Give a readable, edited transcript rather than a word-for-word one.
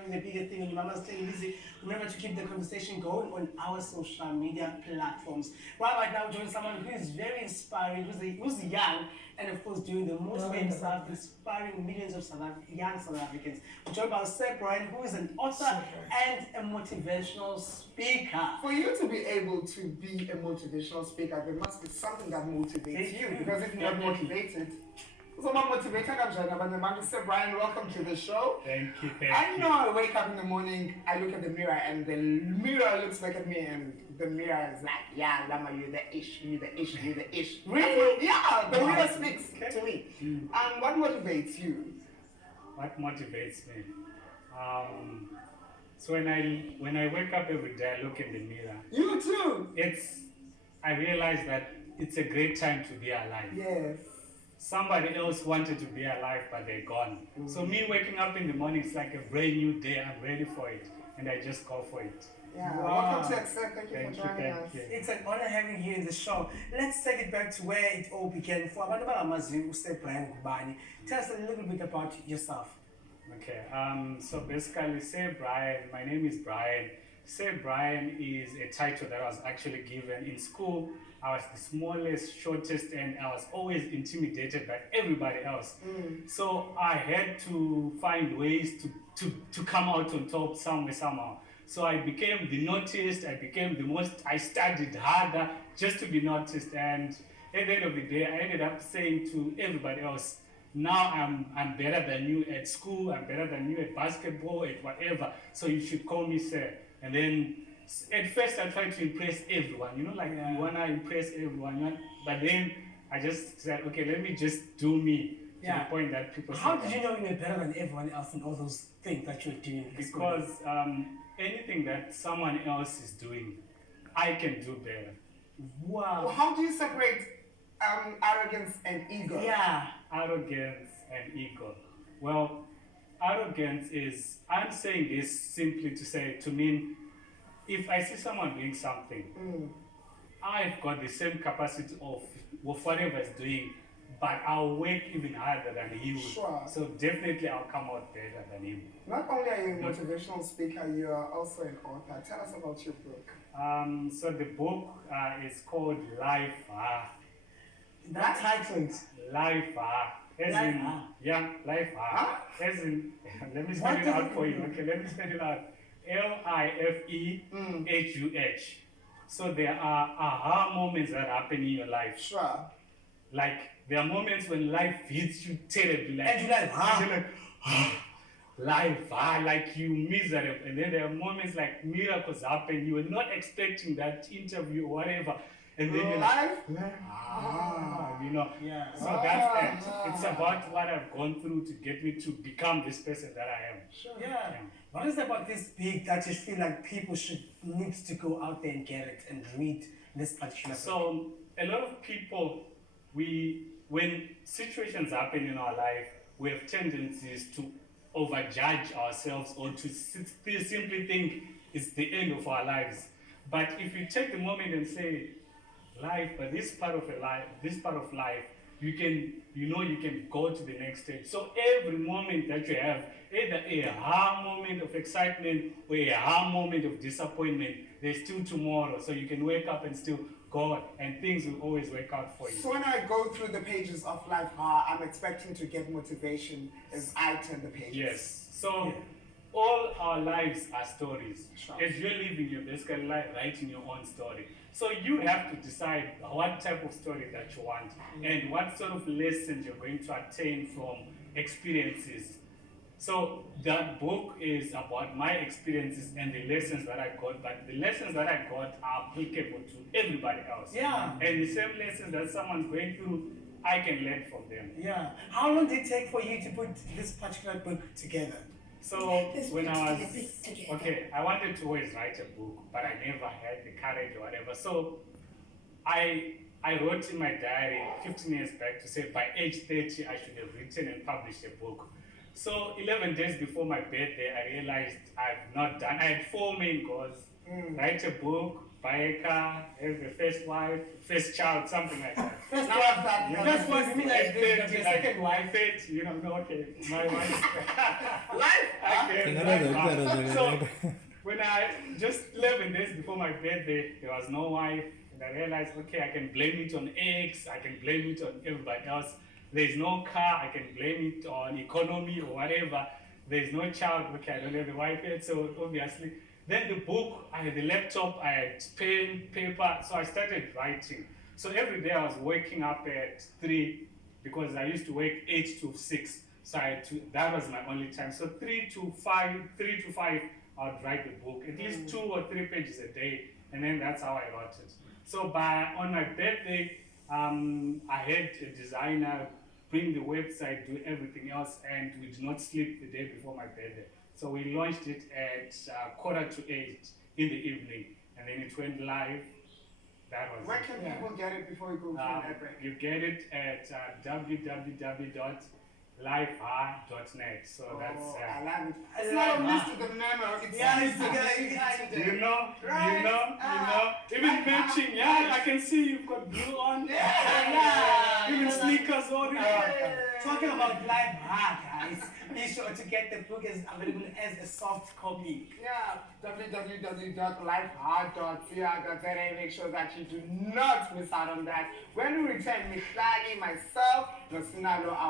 having a bigger thing on your mama's staying busy. Remember to keep the conversation going on our social media platforms. Right now, join someone who is very inspiring, who's young, and of course doing the most great stuff, inspiring millions of young South Africans. We're talking about Sir Brian, who is an author and a motivational speaker. For you to be able to be a motivational speaker, there must be something that motivates you. Because if you're not motivated, Sir Brian, welcome to the show. Thank you. I know I wake up in the morning, I look at the mirror, and the mirror looks back at me, and the mirror is like, yeah, Lama, you're the ish, you're the ish, you're the ish. Really? Yeah, the mirror speaks to me. And what motivates you? What motivates me? So when I wake up every day, I look in the mirror. You too. I realize that it's a great time to be alive. Yes. Somebody else wanted to be alive, but they're gone. So me waking up in the morning, it's like a brand new day. I'm ready for it, and I just go for it. Yeah. Welcome to Accept. Thank you for joining us. It's an honor having you in the show. Let's take it back to where it all began. For abantu abangamaziyo uSir Brian Ngubani, tell us a little bit about yourself. Okay. So basically, Sir Brian. My name is Brian. Sir Brian is a title that I was actually given in school. I was the smallest, shortest, and I was always intimidated by everybody else. So I had to find ways to come out on top somehow. So I became the noticed, I studied harder just to be noticed. And at the end of the day, I ended up saying to everybody else, now I'm better than you at school, I'm better than you at basketball, at whatever. So you should call me sir. And then at first I tried to impress everyone, you want to impress everyone. But then I just said, okay, let me just do me to the point that people How did you know you were better than everyone else in all those things that you're doing? Because anything that someone else is doing, I can do better. Wow. Well, how do you separate arrogance and ego? Yeah. Arrogance and ego. Well, arrogance is, I'm saying this simply to mean, if I see someone doing something, I've got the same capacity of whatever is doing, but I'll work even harder than he will. Sure. So definitely I'll come out better than him. Not only are you a motivational speaker, you are also an author. Tell us about your book. So the book is called Life. That titled Life. Life. As in, let me spell it out for you. Okay, let me spell it out. LIFEHUH. So there are aha moments that happen in your life. Sure. Like there are moments when life hits you terribly. And you're like, life, like you miserable. And then there are moments like miracles happen. You were not expecting that interview or whatever. And then you're like, Yeah. So that's it. It's about what I've gone through to get me to become this person that I am. Sure. Yeah. What is it about this book that you feel like people should need to go out there and get it and read this particular book? So a lot of people, when situations happen in our life, we have tendencies to overjudge ourselves or to simply think it's the end of our lives. But if you take the moment and say, life, but this part of life, you can go to the next stage. So every moment that you have, either a aha moment of excitement or a aha moment of disappointment, there's still tomorrow. So you can wake up and still go, and things will always work out for you. So when I go through the pages of Life, I'm expecting to get motivation as I turn the pages. Yes. So all our lives are stories. Sure. As you're living, you're basically writing your own story. So you have to decide what type of story that you want and what sort of lessons you're going to attain from experiences. So that book is about my experiences and the lessons that I got, but the lessons that I got are applicable to everybody else. Yeah. And the same lessons that someone's going through, I can learn from them. Yeah. How long did it take for you to put this particular book together? So when I wanted to always write a book, but I never had the courage or whatever. So I wrote in my diary 15 years back to say by age 30 I should have written and published a book. So 11 days before my birthday, I realized I had 4 main goals write a book, buy a car, have a first wife, first child, something like that. First Now wife, I've got- you first wife, you mean like At the 30, like second wife? my fate, you know, no, okay, my wife. Life. Okay, Tinggal my ada, wife. ada, So, ada. when I just 11 days before my birthday, there was no wife, and I realized, okay, I can blame it on eggs, I can blame it on everybody else. There's no car, I can blame it on economy or whatever. There's no child, okay, I don't have a wife yet, so obviously. Then the book, I had the laptop, I had pen, paper, so I started writing. So every day I was waking up at 3 because I used to work 8 to 6. So that was my only time. So 3 to 5, I would write the book, at least 2 or 3 pages a day, and then that's how I wrote it. So on my birthday, I had a designer bring the website, do everything else, and we did not sleep the day before my birthday. So we launched it at 7:45 in the evening, and then it went live. That was Where it. can people get it before we go to an ad break? You get it at www.lifehard.net. So that's I love it. It's not a list of the memo. It's Yeah, it's you know, even matching. Yeah, I can see you've got blue on. Yeah. Even sneakers on. Talking about life hard, guys. Be sure to get the book is available as a soft copy. Yeah, www.lifehard.ca. Make sure that you do not miss out on that. When we return, Mihlali, myself, Nosinalo, our